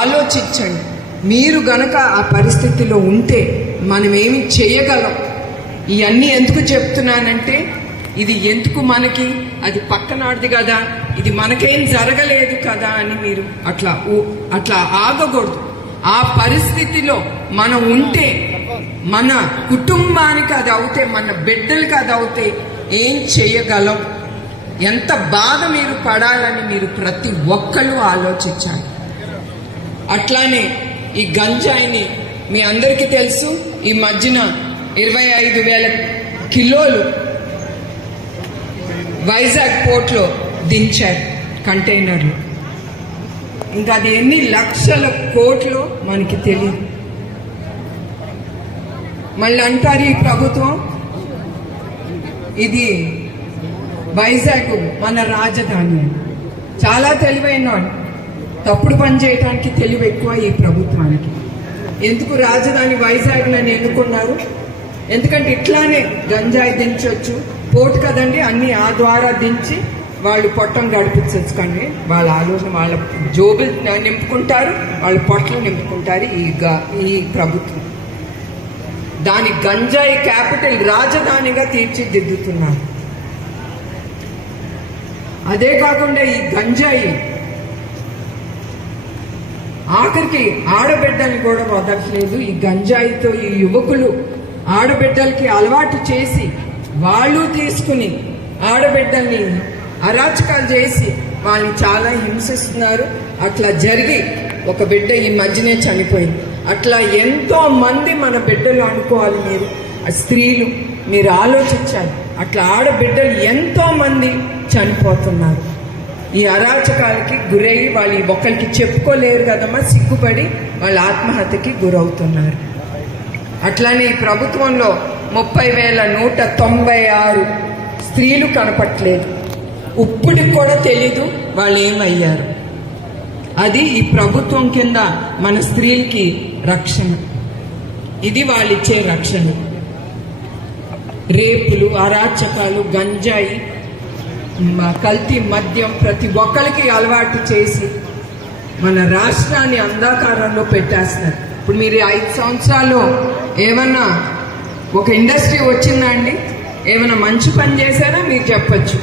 ఆలోచించండి. మీరు గనక ఆ పరిస్థితిలో ఉంటే మనం ఏమి చేయగలం? ఇవన్నీ ఎందుకు చెప్తున్నానంటే, ఇది ఎందుకు మనకి, అది పక్కనాడిది కదా, ఇది మనకేం జరగలేదు కదా అని మీరు అట్లా ఆగకూడదు. ఆ పరిస్థితిలో మనం ఉంటే, మన కుటుంబానికి అది అవుతే, మన బిడ్డలకి అది అవుతే ఏం చేయగలం? ఎంత బాధ మీరు పడాలని మీరు ప్రతి ఒక్కళ్ళు ఆలోచించాలి. అట్లానే ఈ గంజాయిని మీ అందరికీ తెలుసు, ఈ మధ్యన 25,000 కిలోలు వైజాగ్ పోర్ట్లో దించారు కంటైనర్లు. ఇంకా అది ఎన్ని లక్షల కోట్లు మనకి తెలియదు. మళ్ళీ అంటారు ఈ ప్రభుత్వం, ఇది వైజాగ్ మన రాజధాని. చాలా తెలివైన వాళ్ళు. తప్పుడు పని చేయడానికి తెలివి ఎక్కువ ఈ ప్రభుత్వానికి. ఎందుకు రాజధాని వైజాగ్ని ఎన్నుకున్నారు? ఎందుకంటే ఇట్లానే గంజాయి దించవచ్చు, పోర్టు కదండి, అన్ని ఆ ద్వారా దించి వాళ్ళు పొట్టం గడిపించవచ్చు. కానీ వాళ్ళ ఆలోచన, వాళ్ళ జోబులు నింపుకుంటారు, వాళ్ళ పొట్టలు నింపుకుంటారు ఈ ప్రభుత్వం. దాని గంజాయి క్యాపిటల్ రాజధానిగా తీర్చిదిద్దుతున్నారు. అదే కాకుండా ఈ గంజాయి ఆఖరికి ఆడబిడ్డల్ని కూడా వదలట్లేదు. ఈ గంజాయితో ఈ యువకులు ఆడబిడ్డలకి అలవాటు చేసి, వాళ్ళు తీసుకుని ఆడబిడ్డల్ని అరాచకాలు చేసి వాళ్ళని చాలా హింసిస్తున్నారు. అట్లా జరిగి ఒక బిడ్డ ఈ మధ్యనే చనిపోయింది. అట్లా ఎంతో మంది మన బిడ్డలు అనుకోవాలి. మీరు స్త్రీలు మీరు ఆలోచించాలి. అట్లా ఆడబిడ్డలు ఎంతో మంది చనిపోతున్నారు ఈ అరాచకాలకి గురయ్యి. వాళ్ళు ఒక్కరికి చెప్పుకోలేరు కదమ్మా, సిగ్గుపడి వాళ్ళ ఆత్మహత్యకి గురవుతున్నారు. అట్లానే ఈ ప్రభుత్వంలో 30,196 స్త్రీలు కనపట్లేదు. ఇప్పటికి కూడా తెలీదు వాళ్ళు ఏమయ్యారు. అది ఈ ప్రభుత్వం కింద మన స్త్రీలకి రక్షణ. ఇది వాళ్ళు ఇచ్చే రక్షణ. రేపులు, అరాచకాలు, గంజాయి, కల్తీ మద్యం ప్రతి ఒక్కరికి అలవాటు చేసి మన రాష్ట్రాన్ని అంధకారంలో పెట్టేస్తున్నారు. ఇప్పుడు మీరు 5 సంవత్సరాలు ఏమన్నా ఒక ఇండస్ట్రీ వచ్చిందా అండి? ఏమైనా మంచి పని చేశారా మీరు చెప్పచ్చు.